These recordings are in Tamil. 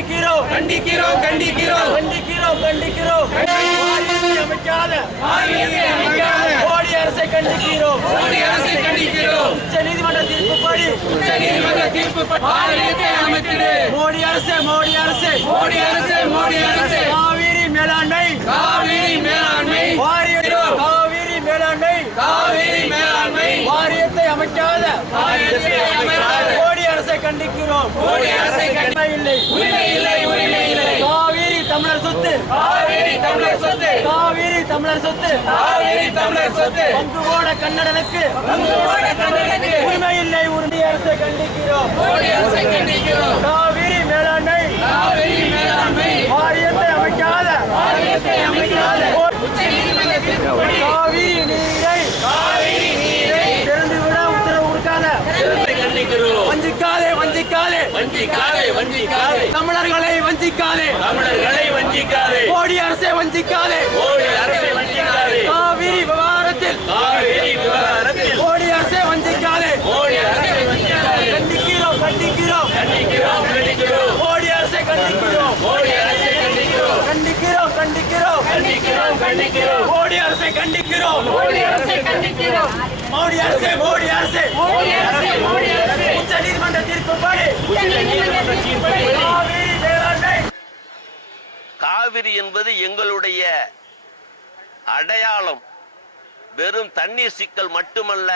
கண்டிக்கிறோம் கண்டிக்கிறோம் கண்டிக்கிறோம் கண்டிக்கிறோம் கண்டிக்கிறோம் அமைக்காத மோடி அரசை கண்டிக்கிறோம் உச்ச நீதிமன்ற தீர்ப்புப்படி மோடி அரசு மோடி அரசு மோடி அரசு மோடி அரசு காவிரி மேலாண்மை வாரியத்தை அமைக்காத மோடி அரசை கண்டிக்கிறோம் காவிரி தமிழர் சொத்து காவிரி தமிழர் சொத்து பங்கு போட கன்னடனுக்கு உரிமை இல்லை உரிமை அரசை கண்டிக்கிறோம் காவிரி மேலாண்மை வாரியத்தை அமைக்காத காவிரி நீரை திறந்துவிட உத்தரவு கொடுக்காத வஞ்சிக்காதே தமிழர்களை வஞ்சிக்காதே மோடி அரசை வஞ்சிக்காதே காவிரி விவகாரத்தில் மோடி அரசை வஞ்சிக்காதே கண்டிக்கிறோம் மோடி அரசை கண்டிக்கிறோம் மோடி அரசை கண்டிக்கிறோம் மோடி அரசு உச்ச நீதிமன்ற தீர்ப்புப்படி காவிரி என்பது எங்களுடைய அடையாளம். வெறும் தண்ணீர் சிக்கல் மட்டுமல்ல,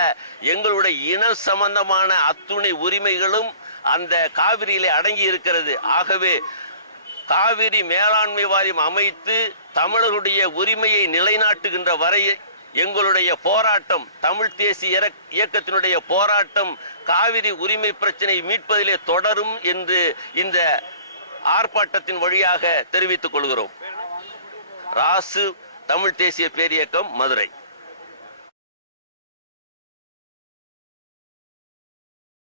எங்களுடைய இன சம்பந்தமான அத்துணை உரிமைகளும் அந்த காவிரியிலே அடங்கி இருக்கிறது. ஆகவே காவிரி மேலாண்மை வாரியம் அமைத்து தமிழர்களுடைய உரிமையை நிலைநாட்டுகின்ற வரை எங்களுடைய போராட்டம், தமிழ் தேசிய இயக்கத்தினுடைய போராட்டம் காவிரி உரிமை பிரச்சனை மீட்பதிலே தொடரும் என்று இந்த ஆர்ப்பாட்டத்தின் வழியாக தெரிவித்துக் கொள்கிறோம். ராசு, தமிழ் தேசிய பேரியக்கம், மதுரை.